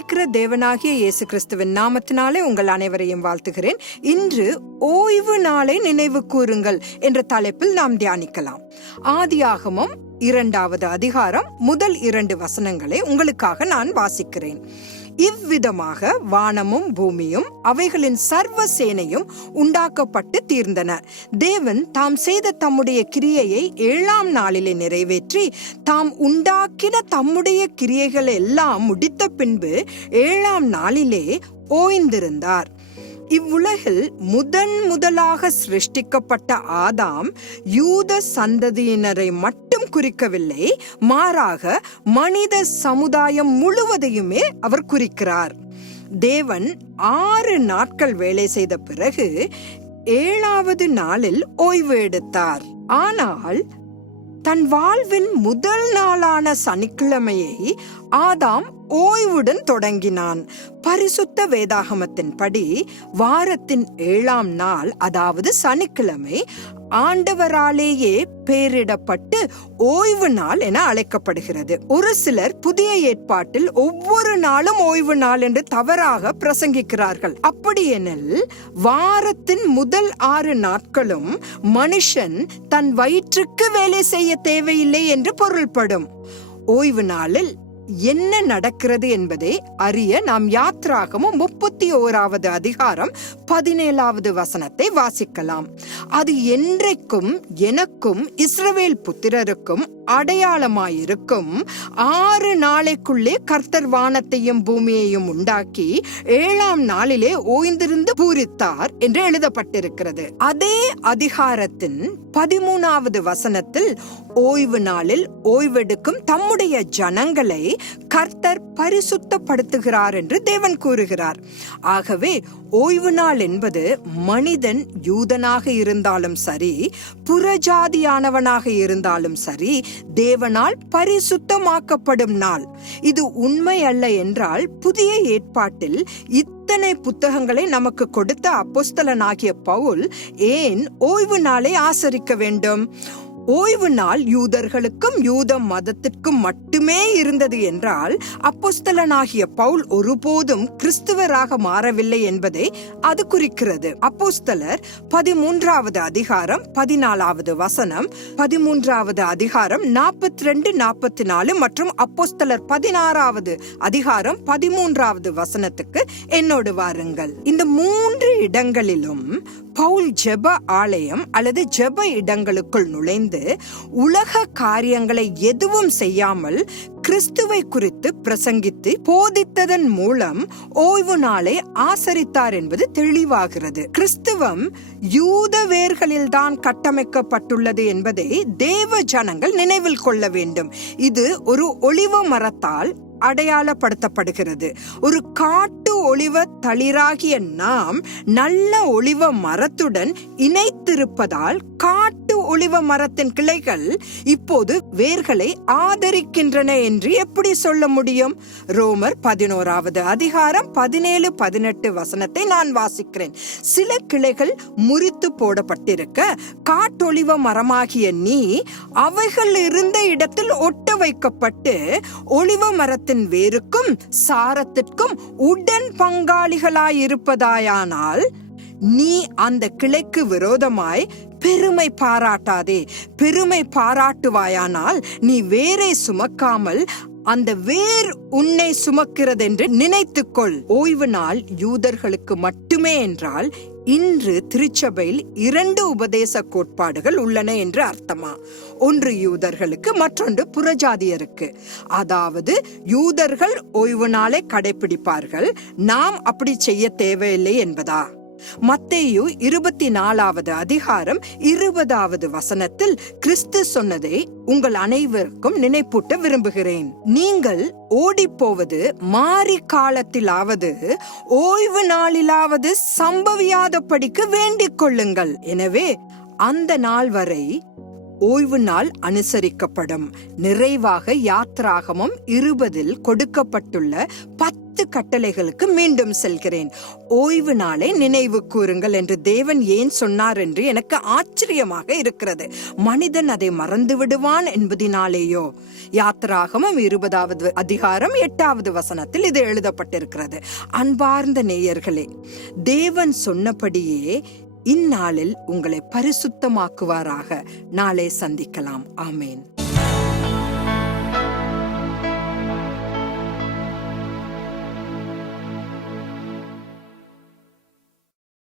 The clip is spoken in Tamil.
ஜீவிக்கிற தேவனாகிய இயேசு கிறிஸ்துவின் நாமத்தினாலே உங்கள் அனைவரையும் வாழ்த்துகிறேன். இன்று ஓய்வு நாளை நினைவு கூறுங்கள் என்ற தலைப்பில் நாம் தியானிக்கலாம். ஆதியாகமம் இரண்டாவது அதிகாரம் முதல் இரண்டு வசனங்களை உங்களுக்காக நான் வாசிக்கிறேன். இவ்விதமாக வானமும் பூமியும் அவைகளின் சர்வ சேனையும் உண்டாக்கப்பட்டு தீர்ந்தன. தேவன் தாம் செய்த தம்முடைய கிரியையை ஏழாம் நாளிலே நிறைவேற்றி தாம் உண்டாக்கின தம்முடைய கிரியைகள் எல்லாம் முடித்த பின்பு ஏழாம் நாளிலே ஓய்ந்திருந்தார். இவ்வுலகில் முதன் முதலாக சிருஷ்டிக்கப்பட்ட ஆதாம் யூத சந்ததியினரை மட்டும் குறிக்கவில்லை மாறாக மனித சமுதாயம் முழுவதையுமே அவர் குறிக்கிறார். தேவன் ஆறு நாட்கள் வேலை செய்த பிறகு ஏழாவது நாளில் ஓய்வு எடுத்தார். ஆனால் தன் வாழ்வின் முதல் நாளான சனிக்கிழமையை ஆதாம் ஓய்வுடன் தொடங்கினான். பரிசுத்த வேதாகமத்தின்படி வாரத்தின் ஏழாம் நாள் அதாவது சனிக்கிழமை ஆண்டவராலேயே பெயரிடப்பட்டு ஓய்வு நாள் என அழைக்கப்படுகிறது. ஒரு சிலர் புதிய ஏற்பாட்டில் ஒவ்வொரு நாளும் ஓய்வு நாள் என்று தவறாக பிரசங்கிக்கிறார்கள். அப்படியெனில் வாரத்தின் முதல் ஆறு நாட்களும் மனுஷன் தன் வயிற்றுக்கு வேலை செய்ய தேவையில்லை என்று பொருள்படும். ஓய்வு நாளில் என்ன நடக்கிறது என்பதை அறிய நாம் யாத்ராகமும் முப்பத்தி ஓராவது அதிகாரம் பதினேழாவது வசனத்தை வாசிக்கலாம். அது என்றைக்கும் எனக்கும் இஸ்ரவேல் புத்திரருக்கும் அடையாளமாயிருக்கும். ஆறு நாளைக்குள்ளே கர்த்தர் வானத்தையும் பூமியையும் உண்டாக்கி ஏழாம் நாளிலே ஓய்ந்திருந்து பூரித்தார் என்று எழுதப்பட்டிருக்கிறது. அதே அதிகாரத்தின் பதிமூணாவது வசனத்தில் ஓய்வு நாளில் ஓய்வெடுக்கும் தம்முடைய ஜனங்களை கர்த்தர் பரிசுத்தப்படுத்துகிறார் என்று தேவன் கூறுகிறார். ஆகவே ஓய்வு நாள் என்பது மனிதன் யூதனாக இருந்தாலும் சரி புறஜாதியானவனாக இருந்தாலும் சரி தேவனால் பரிசுத்தமாக்கப்படும் நாள். இது உண்மை அல்ல என்றால் புதிய ஏற்பாட்டில் இத்தனை புத்தகங்களை நமக்கு கொடுத்த அப்போஸ்தலனாகிய பவுல் ஏன் ஓய்வு நாளை ஆசரிக்க வேண்டும்? ஓய்வு நாள் யூதர்களுக்கும் யூத மதத்திற்கும் மட்டுமே இருந்தது என்றால் அப்போஸ்தலனாகிய பவுல் ஒருபோதும் கிறிஸ்துவராக மாறவில்லை என்பதை அது குறிக்கிறது. அப்போஸ்தலர் பதிமூன்றாவது அதிகாரம் பதினாலாவது வசனம் பதிமூன்றாவது அதிகாரம் நாற்பத்தி ரெண்டு நாற்பத்தி நாலு மற்றும் அப்போஸ்தலர் பதினாறாவது அதிகாரம் பதிமூன்றாவது வசனத்துக்கு என்னோடு வாருங்கள். இந்த மூன்று இடங்களிலும் பவுல் ஜெப ஆலயம் அல்லது ஜெப இடங்களுக்குள் நுழைந்து உலக காரியங்களை எதுவும் செய்யாமல் கிறிஸ்துவை குறித்து பிரசங்கித்து போதித்ததன் மூலம் ஓய்வு நாளை ஆசரித்தார் என்பது தெளிவாகிறது. கிறிஸ்துவம் யூத வேர்களில்தான் கட்டமைக்கப்பட்டுள்ளது என்பதை தேவ ஜனங்கள் நினைவில் கொள்ள வேண்டும். இது ஒரு ஒளிவ மரத்தால் அடையாளப்படுத்தப்படுகிறது. ஒரு காட்டு ஒளிவ தளிராகிய நாம் நல்ல ஒளிவ மரத்துடன் இணைத்திருப்பதால் காட்டு ஒளிவ மரத்தின் கிளைகள் இப்போது வேர்களை ஆதரிக்கின்றன என்று எப்படி சொல்ல முடியும்? ரோமர் பதினோராவது அதிகாரம் பதினேழு பதினெட்டு வசனத்தை நான் வாசிக்கிறேன். சில கிளைகள் முறித்து போடப்பட்டிருக்க காட்டொளிவ மரமாகிய நீ அவைகள் இருந்த இடத்தில் ஒட்ட வைக்கப்பட்டு ஒளிவ மரத்தின் வேருக்கும் சாரத்திற்கும் உடன் பங்காளிகளாயிருப்பதாயானால் நீ அந்த கிளைக்கு விரோதமாய் பெருமை பாராட்டாதே பெருமை பாராட்டுவாயானால் நீ வேரை சுமக்காமல் அந்த வேர் உன்னை சுமக்கிறதென்று நினைத்துக்கொள். ஓய்வு நாள் யூதர்களுக்கு மட்டுமே என்றால் இன்று திருச்சபையில் இரண்டு உபதேச கோட்பாடுகள் உள்ளன என்று அர்த்தமா? ஒன்று யூதர்களுக்கு மற்றொன்று புறஜாதியருக்கு. அதாவது யூதர்கள் ஓய்வு நாளை கடைபிடிப்பார்கள் நாம் அப்படி செய்ய தேவையில்லை என்பதா? மத்தேயு இருபத்தி நாலாவது அதிகாரம் இருபதாவது வசனத்தில் கிறிஸ்து சொன்னதை உங்கள் அனைவருக்கும் நினைப்பூட்ட விரும்புகிறேன். நீங்கள் ஓடிப்போவது மாறி காலத்திலாவது ஓய்வு நாளிலாவது சம்பவியாதபடிக்கு வேண்டிக் கொள்ளுங்கள். எனவே அந்த நாள் வரை ஓய்வு நாள் அனுசரிக்கப்படும். நிறைவாக யாத்ராகமம் இருபதில் கொடுக்கப்பட்டுள்ள பத்து பத்து கட்டளைகளுக்கு மீண்டும் செல்கிறேன். ஓய்வு நாளை நினைவு கூறுங்கள் என்று தேவன் ஏன் சொன்னார் என்று எனக்கு ஆச்சரியமாக இருக்கிறது. மனிதன் அதை மறந்து விடுவான் என்பதினாலேயோ? யாத்திராகமும் இருபதாவது அதிகாரம் எட்டாவது வசனத்தில் இது எழுதப்பட்டிருக்கிறது. அன்பார்ந்த நேயர்களே தேவன் சொன்னபடியே இந்நாளில் உங்களை பரிசுத்தமாக்குவாராக. நாளை சந்திக்கலாம். ஆமேன்.